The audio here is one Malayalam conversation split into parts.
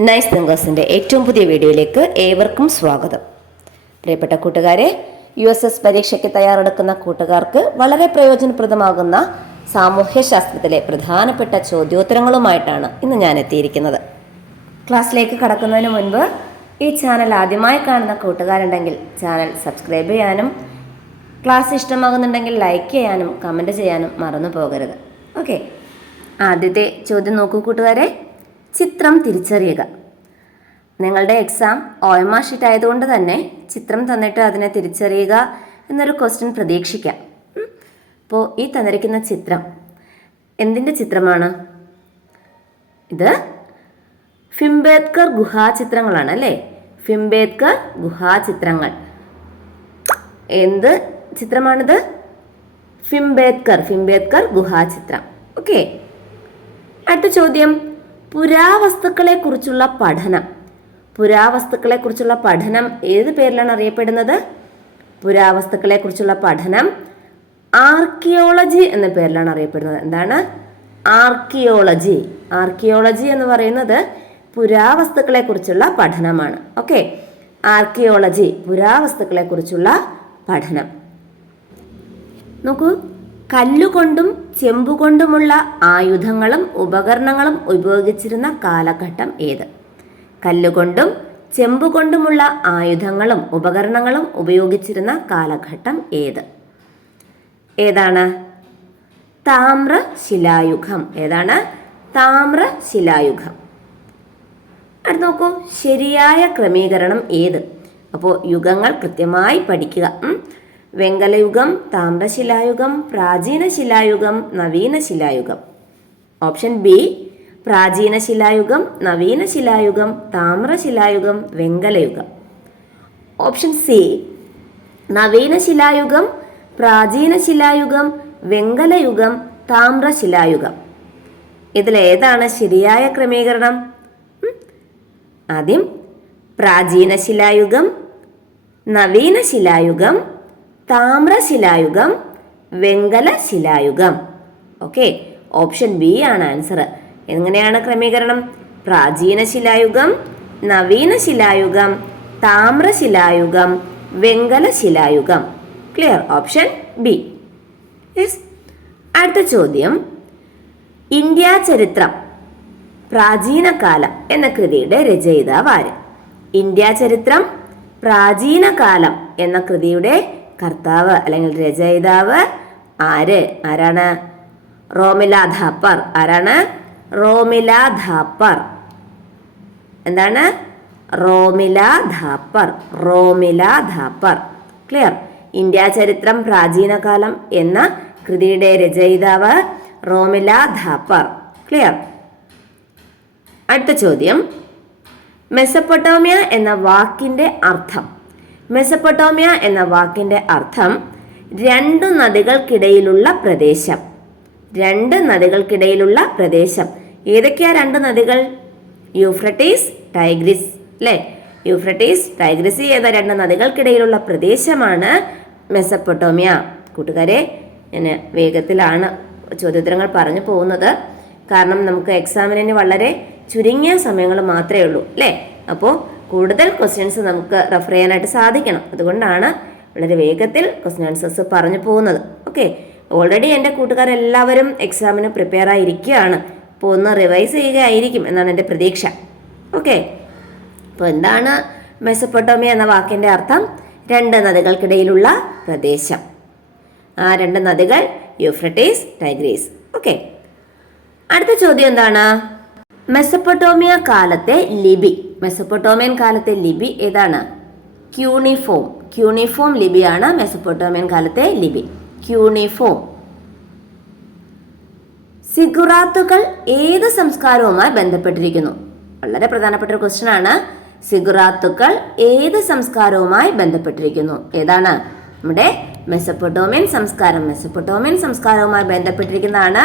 നൈസ് തിങ്കേഴ്സിൻ്റെ ഏറ്റവും പുതിയ വീഡിയോയിലേക്ക് ഏവർക്കും സ്വാഗതം. പ്രിയപ്പെട്ട കൂട്ടുകാരെ, USS പരീക്ഷയ്ക്ക് തയ്യാറെടുക്കുന്ന കൂട്ടുകാർക്ക് വളരെ പ്രയോജനപ്രദമാകുന്ന സാമൂഹ്യശാസ്ത്രത്തിലെ പ്രധാനപ്പെട്ട ചോദ്യോത്തരങ്ങളുമായിട്ടാണ് ഇന്ന് ഞാൻ എത്തിയിരിക്കുന്നത്. ക്ലാസ്സിലേക്ക് കടക്കുന്നതിന് മുൻപ് ഈ ചാനൽ ആദ്യമായി കാണുന്ന കൂട്ടുകാരുണ്ടെങ്കിൽ ചാനൽ സബ്സ്ക്രൈബ് ചെയ്യാനും ക്ലാസ് ഇഷ്ടമാകുന്നുണ്ടെങ്കിൽ ലൈക്ക് ചെയ്യാനും കമൻറ്റ് ചെയ്യാനും മറന്നു പോകരുത്. ഓക്കെ, ആദ്യത്തെ ചോദ്യം നോക്കൂ കൂട്ടുകാരെ. ചിത്രം തിരിച്ചറിയുക. നിങ്ങളുടെ എക്സാം OMR ഷീറ്റ് ആയതുകൊണ്ട് തന്നെ ചിത്രം തന്നിട്ട് അതിനെ തിരിച്ചറിയുക എന്നൊരു ക്വസ്റ്റ്യൻ പ്രതീക്ഷിക്കാം. അപ്പോൾ ഈ തന്നിരിക്കുന്ന ചിത്രം എന്തിൻ്റെ ചിത്രമാണ്? ഇത് ഭീംബേദ്കർ ഗുഹാചിത്രങ്ങളാണ് അല്ലേ? ഭീംബേദ്കർ ഗുഹാചിത്രങ്ങൾ. എന്ത് ചിത്രമാണിത്? ഭീംബേദ്കർ ഗുഹാചിത്രം. ഓക്കെ, അടുത്ത ചോദ്യം. പുരാവസ്തുക്കളെ കുറിച്ചുള്ള പഠനം. പുരാവസ്തുക്കളെ കുറിച്ചുള്ള പഠനം ഏത് പേരിലാണ് അറിയപ്പെടുന്നത്? പുരാവസ്തുക്കളെ കുറിച്ചുള്ള പഠനം ആർക്കിയോളജി എന്ന പേരിലാണ് അറിയപ്പെടുന്നത്. എന്താണ്? ആർക്കിയോളജി. ആർക്കിയോളജി എന്ന് പറയുന്നത് പുരാവസ്തുക്കളെ കുറിച്ചുള്ള പഠനമാണ്. ഓക്കെ, ആർക്കിയോളജി പുരാവസ്തുക്കളെ കുറിച്ചുള്ള പഠനം. നോക്കൂ, കല്ലുകൊണ്ടും ചെമ്പുകൊണ്ടുമുള്ള ആയുധങ്ങളും ഉപകരണങ്ങളും ഉപയോഗിച്ചിരുന്ന കാലഘട്ടം ഏത്? കല്ലുകൊണ്ടും ചെമ്പുകൊണ്ടുമുള്ള ആയുധങ്ങളും ഉപകരണങ്ങളും ഉപയോഗിച്ചിരുന്ന കാലഘട്ടം ഏത്? ഏതാണ്? താമ്രശിലായുഗം. ഏതാണ്? താമ്രശിലായുഗം. അടുത്ത് നോക്കൂ, ശരിയായ ക്രമീകരണം ഏത്? അപ്പോൾ യുഗങ്ങൾ കൃത്യമായി പഠിക്കുക. വെങ്കലയുഗം, താമ്രശിലായുഗം, പ്രാചീന ശിലായുഗം, നവീന ശിലായുഗം. ഓപ്ഷൻ ബി പ്രാചീന ശിലായുഗം, നവീന ശിലായുഗം, താമ്രശിലായുഗം, വെങ്കലയുഗം. ഓപ്ഷൻ സി നവീന ശിലായുഗം, പ്രാചീന ശിലായുഗം, വെങ്കലയുഗം, താമ്രശിലായുഗം. ഇതിലേതാണ് ശരിയായ ക്രമീകരണം? ആദ്യം പ്രാചീന ശിലായുഗം, നവീന ശിലായുഗം, താമ്രശിലായുഗം, വെങ്കല ശിലായുഗം. ഓക്കെ, ഓപ്ഷൻ ബി ആണ് ആൻസർ. എങ്ങനെയാണ് ക്രമീകരണം? പ്രാചീന ശിലായുഗം, നവീന ശിലായുഗം, താമ്രശിലായുഗം, വെങ്കല ശിലായുഗം. ക്ലിയർ? Option B. യെസ്. അടുത്ത ചോദ്യം. ഇന്ത്യ ചരിത്രം പ്രാചീനകാലം എന്ന കൃതിയുടെ രചയിതാവ് ആര്? ഇന്ത്യ ചരിത്രം പ്രാചീനകാലം എന്ന കൃതിയുടെ കർത്താവ് അല്ലെങ്കിൽ രചയിതാവ് ആര്? ആരാണ്? റോമില ഥാപ്പർ. ആരാണ്? റോമില ഥാപ്പർ. എന്താണ്? റോമില ധാപ്പർ. റോമില ധാപ്പർ. ക്ലിയർ? ഇന്ത്യ ചരിത്രം പ്രാചീനകാലം എന്ന കൃതിയുടെ രചയിതാവ് റോമില ധാപ്പർ. ക്ലിയർ? അടുത്ത ചോദ്യം. മെസപ്പൊട്ടോമിയ എന്ന വാക്കിന്റെ അർത്ഥം. മെസപ്പൊട്ടോമിയ എന്ന വാക്കിന്റെ അർത്ഥം രണ്ട് നദികൾക്കിടയിലുള്ള പ്രദേശം. രണ്ട് നദികൾക്കിടയിലുള്ള പ്രദേശം. ഏതൊക്കെയാ രണ്ട് നദികൾ? Euphrates, Tigris. അല്ലേ? യൂഫ്രട്ടീസ്, ടൈഗ്രിസ് എന്ന രണ്ട് നദികൾക്കിടയിലുള്ള പ്രദേശമാണ് മെസപ്പൊട്ടോമിയ. കൂട്ടുകാരെ, ഞാൻ വേഗത്തിലാണ് ചോദ്യോത്തരങ്ങൾ പറഞ്ഞു പോകുന്നത്. കാരണം നമുക്ക് എക്സാമിന് വളരെ ചുരുങ്ങിയ സമയങ്ങൾ മാത്രമേ ഉള്ളൂ അല്ലേ? അപ്പോൾ കൂടുതൽ ക്വസ്റ്റ്യൻസ് നമുക്ക് റെഫർ ചെയ്യാനായിട്ട് സാധിക്കണം. അതുകൊണ്ടാണ് വളരെ വേഗത്തിൽ ക്വസ്റ്റ്യൻ ആൻസേഴ്സ് പറഞ്ഞു പോകുന്നത്. ഓക്കെ, ഓൾറെഡി എൻ്റെ കൂട്ടുകാരെല്ലാവരും എക്സാമിന് പ്രിപ്പയർ ആയിരിക്കുകയാണ്. അപ്പോൾ ഒന്ന് റിവൈസ് ചെയ്യുകയായിരിക്കും എന്നാണ് എൻ്റെ പ്രതീക്ഷ. ഓക്കെ, അപ്പോൾ എന്താണ് മെസപ്പൊട്ടോമിയ എന്ന വാക്കിൻ്റെ അർത്ഥം? രണ്ട് നദികൾക്കിടയിലുള്ള പ്രദേശം. ആ രണ്ട് നദികൾ യൂഫ്രട്ടീസ്, ടൈഗ്രീസ്. ഓക്കെ, അടുത്ത ചോദ്യം എന്താണ്? മെസപ്പൊട്ടോമിയ കാലത്തെ ലിപി. മെസപ്പൊട്ടോമിയൻ കാലത്തെ ലിപി ഏതാണ്? ക്യൂണിഫോം. ക്യൂണിഫോം ലിപിയാണ് മെസപ്പൊട്ടോമിയൻ കാലത്തെ ലിപി. ക്യൂണിഫോം. സിഗുറാത്തുകൾ ഏത് സംസ്കാരവുമായി ബന്ധപ്പെട്ടിരിക്കുന്നു? വളരെ പ്രധാനപ്പെട്ട ഒരു ക്വസ്റ്റ്യൻ ആണ്. സിഗുറാത്തുകൾ ഏത് സംസ്കാരവുമായി ബന്ധപ്പെട്ടിരിക്കുന്നു? ഏതാണ്? നമ്മുടെ മെസപ്പൊട്ടോമിയൻ സംസ്കാരം. മെസപ്പൊട്ടോമിയൻ സംസ്കാരവുമായി ബന്ധപ്പെട്ടിരിക്കുന്നതാണ്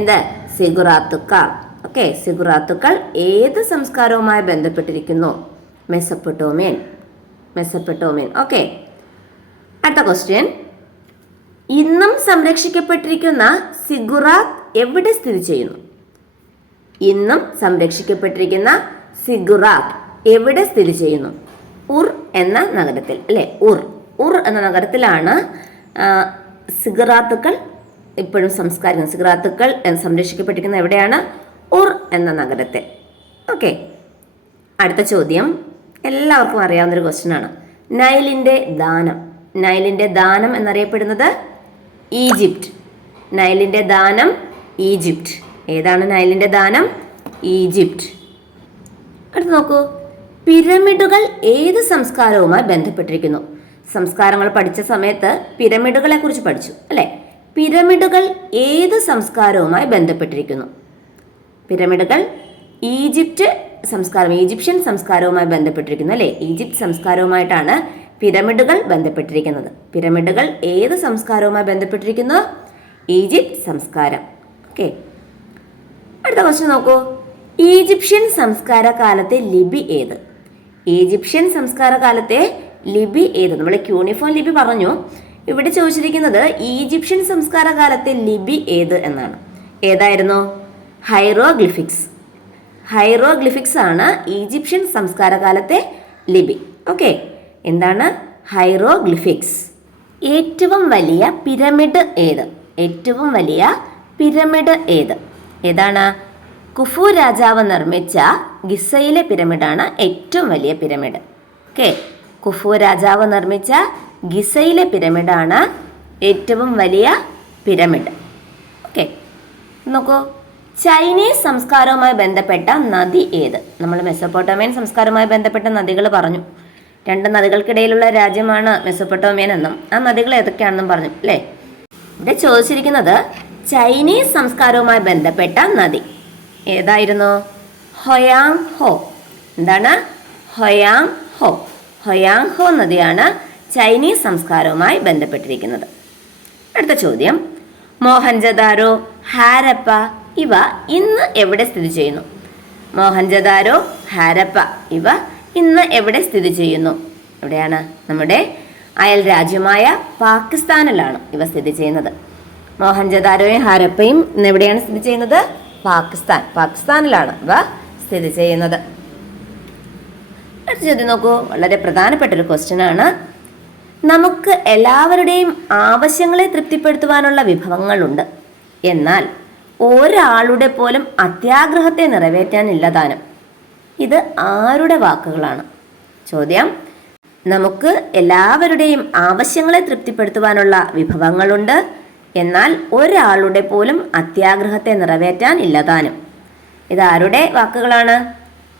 എന്ത്? സിഗുറാത്തുക്കൾ. ഓക്കെ, സിഗുറാത്തുക്കൾ ഏത് സംസ്കാരവുമായി ബന്ധപ്പെട്ടിരിക്കുന്നു? മെസപ്പൊട്ടോമിയൻ. മെസപ്പൊട്ടോമിയൻ. ഓക്കെ, അടുത്ത ക്വസ്റ്റ്യൻ. ഇന്നും സംരക്ഷിക്കപ്പെട്ടിരിക്കുന്ന സിഗുറാത്ത് എവിടെ സ്ഥിതി ചെയ്യുന്നു? ഇന്നും സംരക്ഷിക്കപ്പെട്ടിരിക്കുന്ന സിഗുറാത്ത് എവിടെ സ്ഥിതി ചെയ്യുന്നു? ഉർ എന്ന നഗരത്തിൽ, അല്ലേ? ഉർ എന്ന നഗരത്തിലാണ് സിഗറാത്തുക്കൾ ഇപ്പോഴും സംസ്കാരിക്കുന്നത്. സിഗറാത്തുക്കൾ സംരക്ഷിക്കപ്പെട്ടിരിക്കുന്നത് എവിടെയാണ്? ഉർ എന്ന നഗരത്തിൽ. ഓക്കെ, അടുത്ത ചോദ്യം എല്ലാവർക്കും അറിയാവുന്നൊരു ക്വസ്റ്റ്യനാണ്. നൈലിൻ്റെ ദാനം എന്നറിയപ്പെടുന്നത് ഈജിപ്റ്റ്. നൈലിൻ്റെ ദാനം ഈജിപ്റ്റ്. ഏതാണ് നൈലിൻ്റെ ദാനം? ഈജിപ്റ്റ്. അടുത്ത് നോക്കൂ, പിരമിഡുകൾ ഏത് സംസ്കാരവുമായി ബന്ധപ്പെട്ടിരിക്കുന്നു? സംസ്കാരങ്ങൾ പഠിച്ച സമയത്ത് പിരമിഡുകളെ കുറിച്ച് പഠിച്ചു, അല്ലേ? പിരമിഡുകൾ ഏത് സംസ്കാരവുമായി ബന്ധപ്പെട്ടിരിക്കുന്നു? പിരമിഡുകൾ ഈജിപ്ഷ്യൻ സംസ്കാരവുമായി ബന്ധപ്പെട്ടിരിക്കുന്നു, അല്ലേ? ഈജിപ്റ്റ് സംസ്കാരവുമായിട്ടാണ് പിരമിഡുകൾ ബന്ധപ്പെട്ടിരിക്കുന്നത്. പിരമിഡുകൾ ഏത് സംസ്കാരവുമായി ബന്ധപ്പെട്ടിരിക്കുന്നു? ഈജിപ്റ്റ് സംസ്കാരം. ഓക്കെ, അടുത്ത ക്വസ്റ്റ്യൻ നോക്കൂ. ഈജിപ്ഷ്യൻ സംസ്കാര കാലത്തെ ലിപി ഏത്? ഈജിപ്ഷ്യൻ സംസ്കാര കാലത്തെ ലിപി ഏത്? നമ്മൾ ക്യൂണിഫോം ലിപി പറഞ്ഞു. ഇവിടെ ചോദിച്ചിരിക്കുന്നത് ഈജിപ്ഷ്യൻ സംസ്കാര കാലത്തെ ലിപി ഏത് എന്നാണ്. ഏതായിരുന്നു? ഹൈറോഗ്ലിഫിക്സ് ആണ് ഈജിപ്ഷ്യൻ സംസ്കാര കാലത്തെ ലിപി. ഓക്കെ, എന്താണ് ഹൈറോഗ്ലിഫിക്സ്? ഏറ്റവും വലിയ പിരമിഡ് ഏത്? ഏതാണ്? കുഫു രാജാവ് നിർമ്മിച്ച ഗിസയിലെ പിരമിഡാണ് ഏറ്റവും വലിയ പിരമിഡ്. ഓക്കെ, കുഫു രാജാവ് നിർമ്മിച്ച ഗിസയിലെ പിരമിഡാണ് ഏറ്റവും വലിയ പിരമിഡ്. ഓക്കെ, നോക്കൂ, ചൈനീസ് സംസ്കാരവുമായി ബന്ധപ്പെട്ട നദി ഏത്? നമ്മൾ മെസൊപ്പൊട്ടേമിയൻ സംസ്കാരവുമായി ബന്ധപ്പെട്ട നദികൾ പറഞ്ഞു. 2 നദികൾക്കിടയിലുള്ള രാജ്യമാണ് മെസൊപ്പൊട്ടേമിയൻ എന്നും ആ നദികൾ ഏതൊക്കെയാണെന്നും പറഞ്ഞു, അല്ലേ? ഇവിടെ ചോദിച്ചിരിക്കുന്നത് ചൈനീസ് സംസ്കാരവുമായി ബന്ധപ്പെട്ട നദി ഏതായിരുന്നു? ഹൊയാങ് ഹോ. എന്താണ്? ഹൊയാങ് ഹോ നദിയാണ് ചൈനീസ് സംസ്കാരവുമായി ബന്ധപ്പെട്ടിരിക്കുന്നത്. അടുത്ത ചോദ്യം, മോഹൻജദാരോ, ഹാരപ്പ ഇവ ഇന്ന് എവിടെ സ്ഥിതി ചെയ്യുന്നു? മോഹൻജദാരോ, ഹാരപ്പ ഇവ ഇന്ന് എവിടെ സ്ഥിതി ചെയ്യുന്നു? എവിടെയാണ്? നമ്മുടെ അയൽ രാജ്യമായ പാകിസ്ഥാനിലാണ് ഇവ സ്ഥിതി ചെയ്യുന്നത്. മോഹൻജദാരോയും ഹാരപ്പയും ഇന്ന് എവിടെയാണ് സ്ഥിതി ചെയ്യുന്നത്? പാകിസ്ഥാനിലാണ് ഇവ സ്ഥിതി ചെയ്യുന്നത്. അടുത്ത ചോദ്യം നോക്കൂ, വളരെ പ്രധാനപ്പെട്ട ഒരു ക്വസ്റ്റ്യൻ ആണ്. നമുക്ക് എല്ലാവരുടെയും ആവശ്യങ്ങളെ തൃപ്തിപ്പെടുത്തുവാനുള്ള വിഭവങ്ങളുണ്ട്, എന്നാൽ ഒരാളുടെ പോലും അത്യാഗ്രഹത്തെ നിറവേറ്റാനില്ല താനും. ഇത് ആരുടെ വാക്കുകളാണ്? ചോദ്യം, നമുക്ക് എല്ലാവരുടെയും ആവശ്യങ്ങളെ തൃപ്തിപ്പെടുത്തുവാനുള്ള വിഭവങ്ങളുണ്ട്, എന്നാൽ ഒരാളുടെ പോലും അത്യാഗ്രഹത്തെ നിറവേറ്റാൻ ഇല്ലതാനും. ഇതാരുടെ വാക്കുകളാണ്?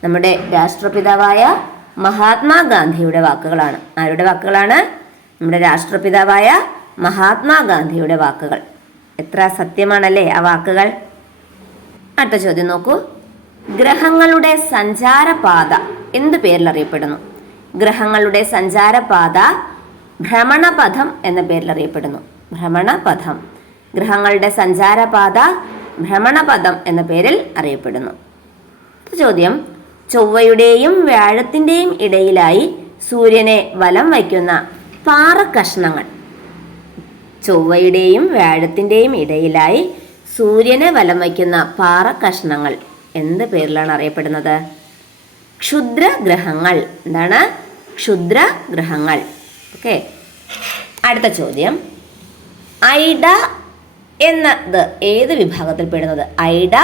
നമ്മുടെ രാഷ്ട്രപിതാവായ മഹാത്മാഗാന്ധിയുടെ വാക്കുകളാണ്. ആരുടെ വാക്കുകളാണ്? നമ്മുടെ രാഷ്ട്രപിതാവായ മഹാത്മാഗാന്ധിയുടെ വാക്കുകൾ. എത്ര സത്യമാണല്ലേ ആ വാക്കുകൾ. അടുത്ത ചോദ്യം നോക്കൂ, ഗ്രഹങ്ങളുടെ സഞ്ചാരപാത എന്ത് പേരിൽ അറിയപ്പെടുന്നു? ഗ്രഹങ്ങളുടെ സഞ്ചാരപാത ഭ്രമണപഥം എന്ന പേരിൽ അറിയപ്പെടുന്നു. ഭ്രമണപഥം. ഗ്രഹങ്ങളുടെ സഞ്ചാരപാത ഭ്രമണപഥം എന്ന പേരിൽ അറിയപ്പെടുന്നു. ചോദ്യം, ചൊവ്വയുടെയും വ്യാഴത്തിൻ്റെയും ഇടയിലായി സൂര്യനെ വലം വയ്ക്കുന്ന പാറക്കഷ്ണങ്ങൾ. ചൊവ്വയുടെയും വ്യാഴത്തിൻ്റെയും ഇടയിലായി സൂര്യനെ വലം വയ്ക്കുന്ന പാറക്കഷ്ണങ്ങൾ എന്ത് പേരിലാണ് അറിയപ്പെടുന്നത്? ക്ഷുദ്രഗ്രഹങ്ങൾ. എന്താണ്? ക്ഷുദ്രഗ്രഹങ്ങൾ. ഓക്കെ, അടുത്ത ചോദ്യം, ഐഡ എന്നത് ഏത് വിഭാഗത്തിൽ പെടുന്നത്? ഐഡ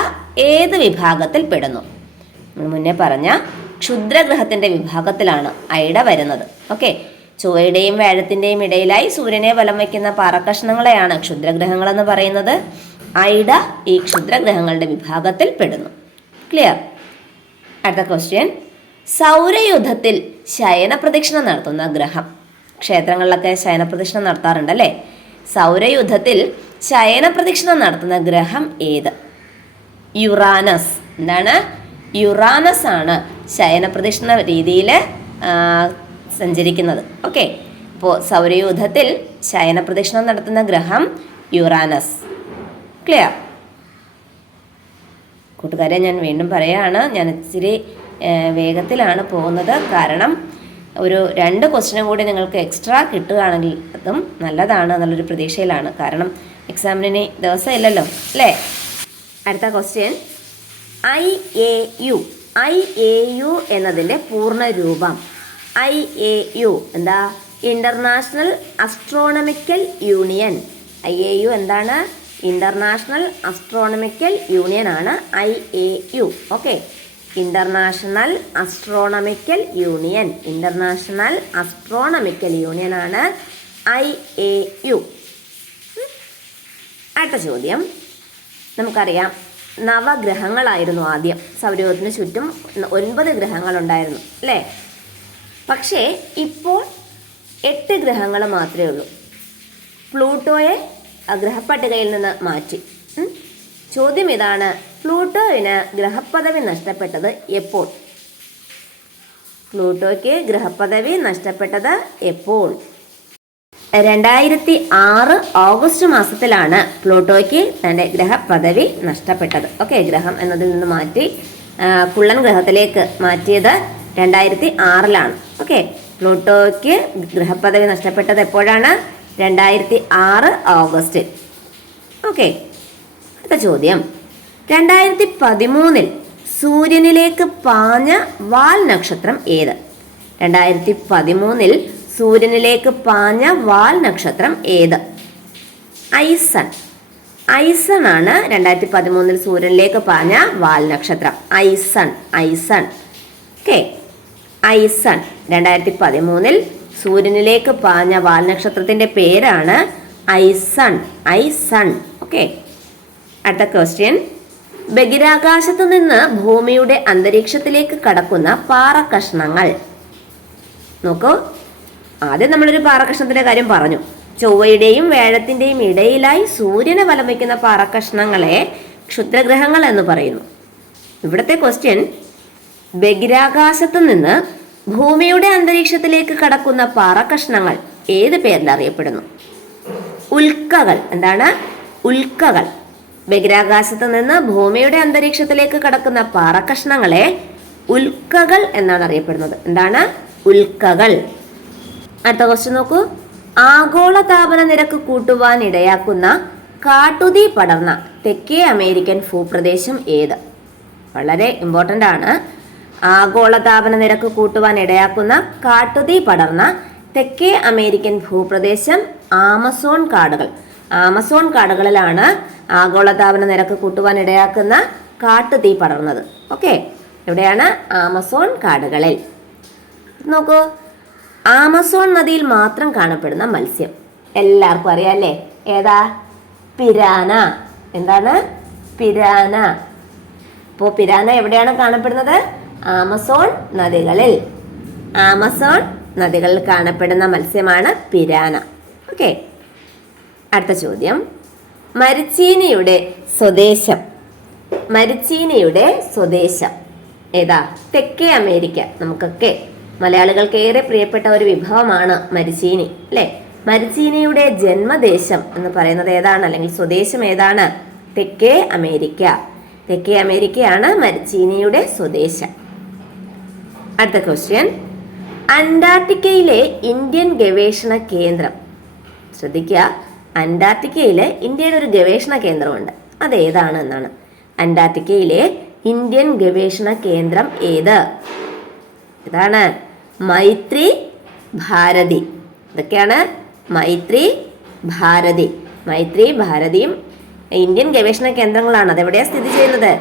ഏത് വിഭാഗത്തിൽ പെടുന്നു? നമ്മൾ മുന്നേ പറഞ്ഞ ക്ഷുദ്രഗ്രഹത്തിന്റെ വിഭാഗത്തിലാണ് ഐഡ വരുന്നത്. ഓക്കെ, ചൊവ്വയുടെയും വ്യാഴത്തിൻ്റെയും ഇടയിലായി സൂര്യനെ വലം വയ്ക്കുന്ന പാറക്കഷ്ണങ്ങളെയാണ് ക്ഷുദ്രഗ്രഹങ്ങൾ എന്ന് പറയുന്നത്. ഐഡ ഈ ക്ഷുദ്രഗ്രഹങ്ങളുടെ വിഭാഗത്തിൽ പെടുന്നു. ക്ലിയർ? അടുത്ത ക്വസ്റ്റ്യൻ, സൗരയൂഥത്തിൽ ശയനപ്രദക്ഷിണം നടത്തുന്ന ഗ്രഹം. ക്ഷേത്രങ്ങളിലൊക്കെ ശയനപ്രദക്ഷിണം നടത്താറുണ്ടല്ലേ? സൗരയൂഥത്തിൽ ശയനപ്രദക്ഷിണം നടത്തുന്ന ഗ്രഹം ഏത്? യുറാനസ്. എന്താണ്? യുറാനസ് ആണ് ശയനപ്രദക്ഷിണ രീതിയിൽ സഞ്ചരിക്കുന്നത്. ഓക്കെ, അപ്പോൾ സൗരയൂഥത്തിൽ ശയനപ്രദക്ഷിണം നടത്തുന്ന ഗ്രഹം യുറാനസ്. ക്ലിയർ? കൂട്ടുകാരെ, ഞാൻ വീണ്ടും പറയുകയാണ്, ഞാൻ ഇച്ചിരി വേഗത്തിലാണ് പോകുന്നത്. കാരണം ഒരു 2 ക്വസ്റ്റ്യനും കൂടി നിങ്ങൾക്ക് എക്സ്ട്രാ കിട്ടുകയാണെങ്കിൽ അതും നല്ലതാണ് എന്നുള്ളൊരു പ്രതീക്ഷയിലാണ്. കാരണം എക്സാമിന് ദിവസം ഇല്ലല്ലോ, അല്ലേ? അടുത്ത ക്വസ്റ്റ്യൻ, IAU IAU എന്നതിൻ്റെ പൂർണ്ണ രൂപം. IAU എന്താ? International astronomical union. IAU എന്താണ്? ഇൻ്റർനാഷണൽ അസ്ട്രോണമിക്കൽ യൂണിയൻ ആണ് IAU. Okay, international astronomical union. International astronomical union ആണ് IAU. അടുത്ത ചോദ്യം നമുക്കറിയാം, നവഗ്രഹങ്ങളായിരുന്നു ആദ്യം. സൗരയൂഥത്തിന് ചുറ്റും 9 ഗ്രഹങ്ങളുണ്ടായിരുന്നു അല്ലേ? പക്ഷേ ഇപ്പോൾ 8 ഗ്രഹങ്ങൾ മാത്രമേ ഉള്ളൂ. പ്ലൂട്ടോയെ ഗ്രഹപ്പട്ടികയിൽ നിന്ന് മാറ്റി. ചോദ്യം ഇതാണ്, പ്ലൂട്ടോവിന് ഗ്രഹപദവി നഷ്ടപ്പെട്ടത് എപ്പോൾ? പ്ലൂട്ടോയ്ക്ക് ഗ്രഹപദവി നഷ്ടപ്പെട്ടത് എപ്പോൾ? 2006 ഓഗസ്റ്റ് മാസത്തിലാണ് പ്ലൂട്ടോയ്ക്ക് തൻ്റെ ഗ്രഹപദവി നഷ്ടപ്പെട്ടത്. ഓക്കെ, ഗ്രഹം എന്നതിൽ നിന്ന് മാറ്റി കുള്ളൻ ഗ്രഹത്തിലേക്ക് മാറ്റിയത് 2006 ഓക്കെ, പ്ലൂട്ടോയ്ക്ക് ഗ്രഹപദവി നഷ്ടപ്പെട്ടത് എപ്പോഴാണ്? 2006 ഓഗസ്റ്റിൽ. ഓക്കെ, അടുത്ത ചോദ്യം, 2013 സൂര്യനിലേക്ക് പാഞ്ഞ വാൽ നക്ഷത്രം ഏത്? 2013 സൂര്യനിലേക്ക് പാഞ്ഞ വാൽ നക്ഷത്രം ഏത്? ഐസൺ. ഐസൺ ആണ് 2013 സൂര്യനിലേക്ക് പാഞ്ഞ വാൽ നക്ഷത്രം. ഐസൺ. ഓക്കെ, ഐസൺ 2013 സൂര്യനിലേക്ക് പാഞ്ഞ വാൽ നക്ഷത്രത്തിന്റെ പേരാണ് ഐസൺ. ഓക്കെ, അടുത്ത ക്വസ്റ്റ്യൻ, ബഹിരാകാശത്തു നിന്ന് ഭൂമിയുടെ അന്തരീക്ഷത്തിലേക്ക് കടക്കുന്ന പാറക്കഷ്ണങ്ങൾ. നോക്കൂ, ആദ്യം നമ്മളൊരു പാറക്കഷ്ണത്തിന്റെ കാര്യം പറഞ്ഞു. ചൊവ്വയുടെയും വ്യാഴത്തിന്റെയും ഇടയിലായി സൂര്യനെ വലം വയ്ക്കുന്ന പാറക്കഷ്ണങ്ങളെ ക്ഷുദ്രഗ്രഹങ്ങൾ എന്ന് പറയുന്നു. ഇവിടുത്തെ ക്വസ്റ്റ്യൻ, ബഹിരാകാശത്തു നിന്ന് ഭൂമിയുടെ അന്തരീക്ഷത്തിലേക്ക് കടക്കുന്ന പാറക്കഷ്ണങ്ങൾ ഏത് പേരിൽ അറിയപ്പെടുന്നു? ഉൽക്കകൾ. എന്താണ്? ഉൽക്കകൾ. ബഹിരാകാശത്ത് നിന്ന് ഭൂമിയുടെ അന്തരീക്ഷത്തിലേക്ക് കടക്കുന്ന പാറക്കഷ്ണങ്ങളെ ഉൽക്കകൾ എന്നാണ് അറിയപ്പെടുന്നത്. എന്താണ്? ഉൽക്കകൾ. അടുത്ത ക്വസ്റ്റ്യൻ നോക്കൂ, ആഗോളതാപന നിരക്ക് കൂട്ടുവാൻ ഇടയാക്കുന്ന കാട്ടുതീ പടർന്ന തെക്കേ അമേരിക്കൻ ഭൂപ്രദേശം ഏത്? വളരെ ഇമ്പോർട്ടൻ്റ് ആണ്. ആഗോളതാപന നിരക്ക് കൂട്ടുവാൻ ഇടയാക്കുന്ന കാട്ടുതീ പടർന്ന തെക്കേ അമേരിക്കൻ ഭൂപ്രദേശം ആമസോൺ കാടുകൾ. ആമസോൺ കാടുകളിലാണ് ആഗോളതാപന നിരക്ക് കൂട്ടുവാൻ ഇടയാക്കുന്ന കാട്ടുതീ പടർന്നത്. ഓക്കെ, എവിടെയാണ്? ആമസോൺ കാടുകളിൽ. നോക്കൂ, ആമസോൺ നദിയിൽ മാത്രം കാണപ്പെടുന്ന മത്സ്യം എല്ലാവർക്കും അറിയാം അല്ലേ? ഏതാ? പിരാന. എന്താണ്? പിരാന. അപ്പോൾ പിരാന എവിടെയാണ് കാണപ്പെടുന്നത്? ആമസോൺ നദികളിൽ. ആമസോൺ നദികളിൽ കാണപ്പെടുന്ന മത്സ്യമാണ് പിരാന. ഓക്കെ, അടുത്ത ചോദ്യം, മരിച്ചീനിയുടെ സ്വദേശം. മരിച്ചീനിയുടെ സ്വദേശം ഏതാ? തെക്കേ അമേരിക്ക. നമുക്കൊക്കെ മലയാളികൾക്ക് ഏറെ പ്രിയപ്പെട്ട ഒരു വിഭവമാണ് മരിച്ചീനി അല്ലേ? മരിച്ചീനിയുടെ ജന്മദേശം എന്ന് പറയുന്നത് ഏതാണ്, അല്ലെങ്കിൽ സ്വദേശം ഏതാണ്? തെക്കേ അമേരിക്ക. തെക്കേ അമേരിക്കയാണ് മരിച്ചീനിയുടെ സ്വദേശം. അടുത്ത ക്വസ്റ്റ്യൻ, അന്റാർട്ടിക്കയിലെ ഇന്ത്യൻ ഗവേഷണ കേന്ദ്രം. ശ്രദ്ധിക്കുക, അന്റാർട്ടിക്കയിൽ ഇന്ത്യയുടെ ഒരു ഗവേഷണ കേന്ദ്രമുണ്ട്. അതേതാണ് എന്നാണ്. അന്റാർട്ടിക്കയിലെ ഇന്ത്യൻ ഗവേഷണ കേന്ദ്രം ഏത്? ഇതാണ് മൈത്രി ഭാരതി. ഇതൊക്കെയാണ് മൈത്രി ഭാരതി. മൈത്രി ഭാരതിയും ഇന്ത്യൻ ഗവേഷണ കേന്ദ്രങ്ങളാണ്. അതെവിടെയാണ് സ്ഥിതി ചെയ്യുന്നത്?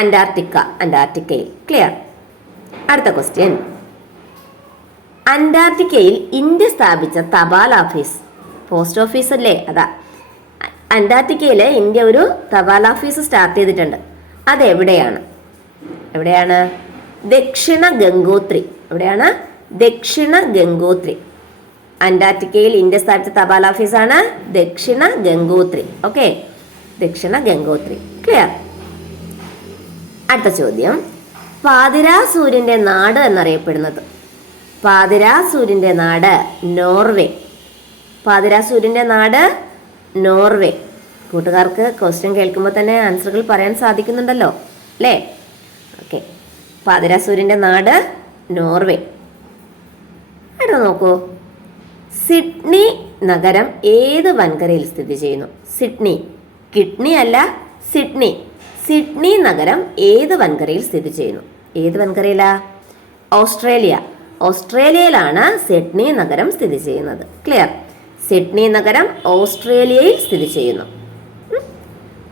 അന്റാർട്ടിക്കയിൽ. ക്ലിയർ. അടുത്ത ക്വസ്റ്റ്യൻ, അന്റാർട്ടിക്കയിൽ ഇന്ത്യ സ്ഥാപിച്ച തപാൽ ഓഫീസ്, പോസ്റ്റ് ഓഫീസ് അല്ലേ? അതാ, അന്റാർട്ടിക്കയിൽ ഇന്ത്യ ഒരു തപാൽ ഓഫീസ് സ്റ്റാർട്ട് ചെയ്തിട്ടുണ്ട്. അതെവിടെയാണ്? എവിടെയാണ്? ദക്ഷിണ ഗംഗോത്രി. എവിടെയാണ്? ദക്ഷിണ ഗംഗോത്രി. അന്റാർട്ടിക്കയിൽ ഇന്ത്യ സ്ഥാപിച്ച തപാൽ ഓഫീസാണ് ദക്ഷിണ ഗംഗോത്രി. ഓക്കെ, ദക്ഷിണ ഗംഗോത്രി. ക്ലിയർ. അടുത്ത ചോദ്യം, പാതിരാ സൂര്യന്റെ നാട് എന്നറിയപ്പെടുന്നത്. പാതിരാ സൂര്യന്റെ നാട് നോർവേ. പാതിരാ സൂര്യന്റെ നാട് നോർവേ. കൂട്ടുകാർക്ക് ക്വസ്റ്റ്യൻ കേൾക്കുമ്പോൾ തന്നെ ആൻസറുകൾ പറയാൻ സാധിക്കുന്നുണ്ടല്ലോ അല്ലേ? ഓക്കെ, പാതിരാ സൂര്യന്റെ നാട് നോർവേ. അടുത്ത നോക്കൂ, സിഡ്നി നഗരം ഏത് വൻകരയിൽ സ്ഥിതി ചെയ്യുന്നു? സിഡ്നി, കിഡ്നി അല്ല, സിഡ്നി. സിഡ്നി നഗരം ഏത് വൻകരയിൽ സ്ഥിതി ചെയ്യുന്നു? ഏത് വൻകരയിലാ? ഓസ്ട്രേലിയയിലാണ് സിഡ്നി നഗരം സ്ഥിതി ചെയ്യുന്നത്. ക്ലിയർ? സിഡ്നി നഗരം ഓസ്ട്രേലിയയിൽ സ്ഥിതി ചെയ്യുന്നു.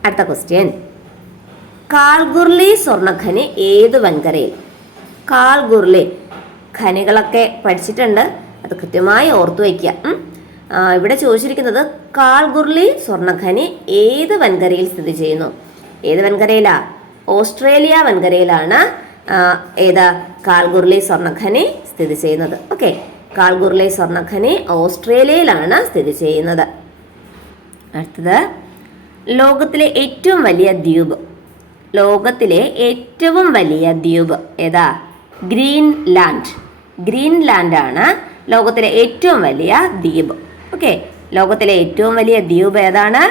അടുത്ത ക്വസ്റ്റ്യൻ, കാൽഗുർലി സ്വർണ്ണഖനി ഏത് വൻകരയിൽ? കാൽഗുർലി ഖനികളൊക്കെ പഠിച്ചിട്ടുണ്ട്, അത് കൃത്യമായി ഓർത്തു വയ്ക്കുക. ഇവിടെ ചോദിച്ചിരിക്കുന്നത് കാൽഗുർലി സ്വർണ്ണഖനി ഏത് വൻകരയിൽ സ്ഥിതി ചെയ്യുന്നു? ഏത് വൻകരയിലാ? ഓസ്ട്രേലിയ വൻകരയിലാണ് ഏതാ കാൽഗുർലി സ്വർണ്ണഖനി സ്ഥിതി ചെയ്യുന്നത്. ഓക്കെ, കാൽഗുർലി സ്വർണ്ണഖനി ഓസ്ട്രേലിയയിലാണ് സ്ഥിതി ചെയ്യുന്നത്. അടുത്തത്, ലോകത്തിലെ ഏറ്റവും വലിയ ദ്വീപ്. ലോകത്തിലെ ഏറ്റവും വലിയ ദ്വീപ് ഏതാ? ഗ്രീൻലാൻഡ് ആണ് ലോകത്തിലെ ഏറ്റവും വലിയ ദ്വീപ്. ഓക്കെ, ലോകത്തിലെ ഏറ്റവും വലിയ ദ്വീപ് ഏതാണ്?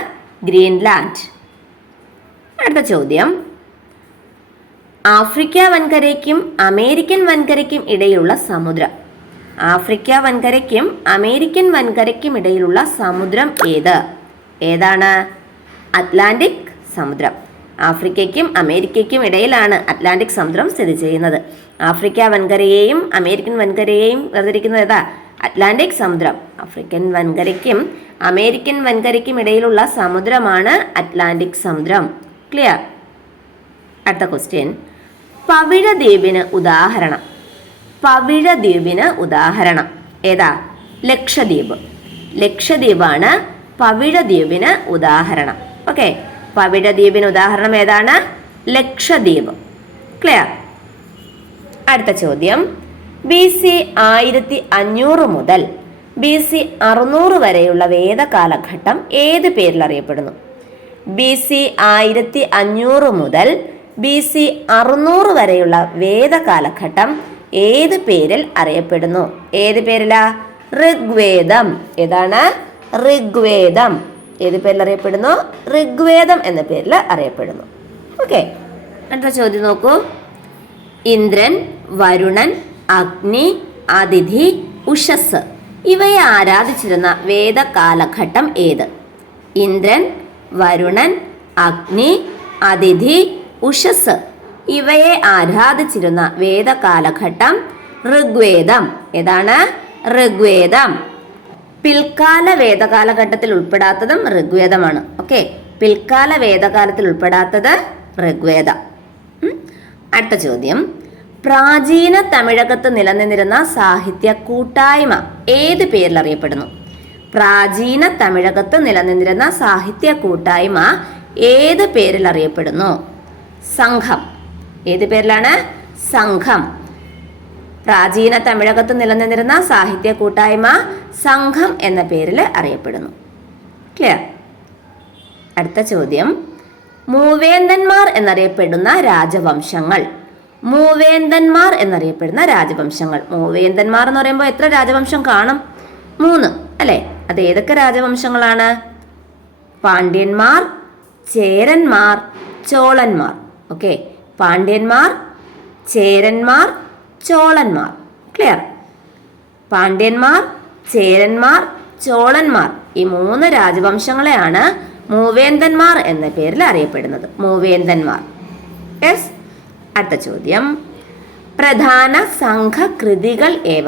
ഗ്രീൻലാൻഡ്. അടുത്ത ചോദ്യം, ആഫ്രിക്ക വൻകരയ്ക്കും അമേരിക്കൻ വൻകരയ്ക്കും ഇടയിലുള്ള സമുദ്രം. ആഫ്രിക്ക വൻകരയ്ക്കും അമേരിക്കൻ വൻകരയ്ക്കും ഇടയിലുള്ള സമുദ്രം ഏതാണ്? അറ്റ്ലാന്റിക് സമുദ്രം. ആഫ്രിക്കയ്ക്കും അമേരിക്കയ്ക്കും ഇടയിലാണ് അറ്റ്ലാന്റിക് സമുദ്രം സ്ഥിതി ചെയ്യുന്നത്. ആഫ്രിക്ക വൻകരയെയും അമേരിക്കൻ വൻകരയെയും വേർതിരിക്കുന്നത് ഏതാ? അറ്റ്ലാന്റിക് സമുദ്രം. ആഫ്രിക്കൻ വൻകരയ്ക്കും അമേരിക്കൻ വൻകരയ്ക്കും ഇടയിലുള്ള സമുദ്രമാണ് അറ്റ്ലാന്റിക് സമുദ്രം. ക്ലിയർ? അടുത്ത ക്വസ്റ്റ്യൻ, പവിഴദ്വീപിന് ഉദാഹരണം ഏതാ? ലക്ഷദ്വീപാണ് പവിഴദ്വീപിന് ഉദാഹരണം. ഓക്കെ, പവിഴദ്വീപിന് ഉദാഹരണം ഏതാണ്? ലക്ഷദ്വീപ്. ക്ലിയർ? അടുത്ത ചോദ്യം, BC 1500 മുതൽ BC 600 വരെയുള്ള വേദകാലഘട്ടം ഏത് പേരിൽ അറിയപ്പെടുന്നു? BC 1500 മുതൽ BC 600 വരെയുള്ള വേദകാലഘട്ടം ഏത് പേരിൽ അറിയപ്പെടുന്നു? ഏത് പേരിലാ? ഋഗ്വേദം. ഏതാണ്? ഋഗ്വേദം. ഏത് പേരിൽ അറിയപ്പെടുന്നു? ഋഗ്വേദം എന്ന പേരിൽ അറിയപ്പെടുന്നു. ഓക്കെ, അടുത്ത ചോദ്യം നോക്കൂ. ഇന്ദ്രൻ, വരുണൻ, അഗ്നി, അതിഥി, ഉഷസ് ഇവയെ ആരാധിച്ചിരുന്ന വേദകാലഘട്ടം ഏത്? ഇന്ദ്രൻ, വരുണൻ, അഗ്നി, അതിഥി, ഉഷസ് ഇവയെ ആരാധിച്ചിരുന്ന വേദകാലഘട്ടം ഋഗ്വേദം. ഏതാണ്? ഋഗ്വേദം. പിൽക്കാല വേദകാലഘട്ടത്തിൽ ഉൾപ്പെടാത്തതും ഋഗ്വേദമാണ്. ഓക്കെ, പിൽക്കാല വേദകാലത്തിൽ ഉൾപ്പെടാത്തത് ഋഗ്വേദം. അടുത്ത ചോദ്യം, പ്രാചീന തമിഴകത്ത് നിലനിന്നിരുന്ന സാഹിത്യ കൂട്ടായ്മ ഏത് പേരിൽ അറിയപ്പെടുന്നു? പ്രാചീന തമിഴകത്ത് നിലനിന്നിരുന്ന സാഹിത്യ കൂട്ടായ്മ ഏത് പേരിൽ അറിയപ്പെടുന്നു? സംഘം. ഏത് പേരിലാണ്? സംഘം. പ്രാചീന തമിഴകത്ത് നിലനിന്നിരുന്ന സാഹിത്യ കൂട്ടായ്മ സംഘം എന്ന പേരിൽ അറിയപ്പെടുന്നു. ക്ലിയർ? അടുത്ത ചോദ്യം, മൂവേന്തന്മാർ എന്നറിയപ്പെടുന്ന രാജവംശങ്ങൾ. മൂവേന്തന്മാർ എന്ന് പറയുമ്പോൾ എത്ര രാജവംശം കാണും? 3 അല്ലേ? അത് ഏതൊക്കെ രാജവംശങ്ങളാണ്? പാണ്ഡ്യന്മാർ, ചേരന്മാർ, ചോളന്മാർ. ഓക്കെ, പാണ്ഡ്യന്മാർ, ചേരന്മാർ, ചോളന്മാർ. ക്ലിയർ? പാണ്ഡ്യന്മാർ, ചേരന്മാർ, ചോളന്മാർ ഈ 3 രാജവംശങ്ങളെയാണ് മൂവേന്തന്മാർ എന്ന പേരിൽ അറിയപ്പെടുന്നത്. മൂവേന്തന്മാർ. യെസ്. അടുത്ത ചോദ്യം, പ്രധാന സംഘകൃതികൾ ഏവ?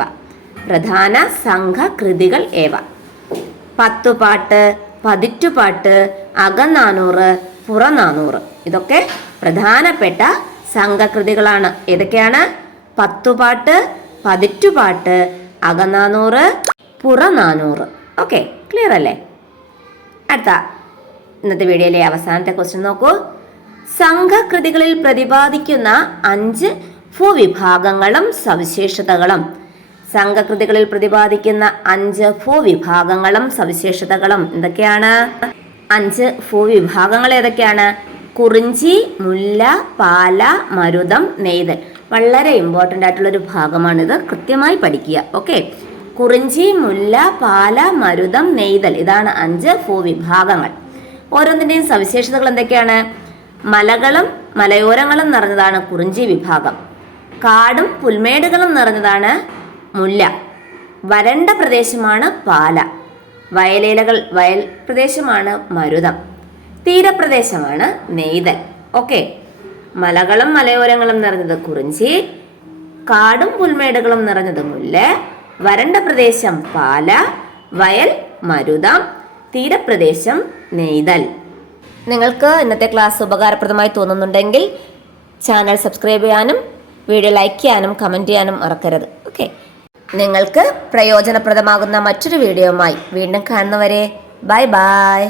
പത്തുപാട്ട്, പതിറ്റുപാട്ട്, അകനാനൂറ്, പുറനാനൂറ് ഇതൊക്കെ പ്രധാനപ്പെട്ട സംഘകൃതികളാണ്. ഏതൊക്കെയാണ്? പത്തുപാട്ട്, പതിറ്റുപാട്ട്, അകനാനൂറ്, പുറനാനൂറ്. ഓക്കെ, ക്ലിയർ അല്ലേ? അടുത്ത ഇന്നത്തെ വീഡിയോയിലെ അവസാനത്തെ ക്വസ്റ്റ്യൻ നോക്കൂ. സംഘകൃതികളിൽ പ്രതിപാദിക്കുന്ന 5 ഭൂവിഭാഗങ്ങളും സവിശേഷതകളും. സംഘകൃതികളിൽ പ്രതിപാദിക്കുന്ന 5 ഭൂവിഭാഗങ്ങളും സവിശേഷതകളും എന്തൊക്കെയാണ്? 5 ഭൂവിഭാഗങ്ങൾ ഏതൊക്കെയാണ്? കുറിഞ്ചി, മുല്ല, പാല, മരുതം, നെയ്തൽ. വളരെ ഇമ്പോർട്ടൻ്റ് ആയിട്ടുള്ളൊരു ഭാഗമാണിത്, കൃത്യമായി പഠിക്കുക. ഓക്കെ, കുറിഞ്ചി, മുല്ല, പാല, മരുതം, നെയ്തൽ ഇതാണ് 5 ഭൂവിഭാഗങ്ങൾ. ഓരോന്നിൻ്റെയും സവിശേഷതകൾ എന്തൊക്കെയാണ്? മലകളും മലയോരങ്ങളും നിറഞ്ഞതാണ് കുറിഞ്ചി വിഭാഗം. കാടും പുൽമേടുകളും നിറഞ്ഞതാണ് മുല്ല. വരണ്ട പ്രദേശമാണ് പാല. വയൽ പ്രദേശമാണ് മരുതം. തീരപ്രദേശമാണ് നെയ്തൽ. ഓക്കെ, മലകളും മലയോരങ്ങളും നിറഞ്ഞത് കുറിഞ്ചി, കാടും പുൽമേടുകളും നിറഞ്ഞത് മുല്ല, വരണ്ട പ്രദേശം പാല, വയൽ മരുതം, തീരപ്രദേശം നെയ്തൽ. നിങ്ങൾക്ക് ഇന്നത്തെ ക്ലാസ് ഉപകാരപ്രദമായി തോന്നുന്നുണ്ടെങ്കിൽ ചാനൽ സബ്സ്ക്രൈബ് ചെയ്യാനും വീഡിയോ ലൈക്ക് ചെയ്യാനും കമൻറ്റ് ചെയ്യാനും മറക്കരുത്. ഓക്കെ, നിങ്ങൾക്ക് പ്രയോജനപ്രദമാകുന്ന മറ്റൊരു വീഡിയോയുമായി വീണ്ടും കാണുന്നവരെ ബൈ ബൈ.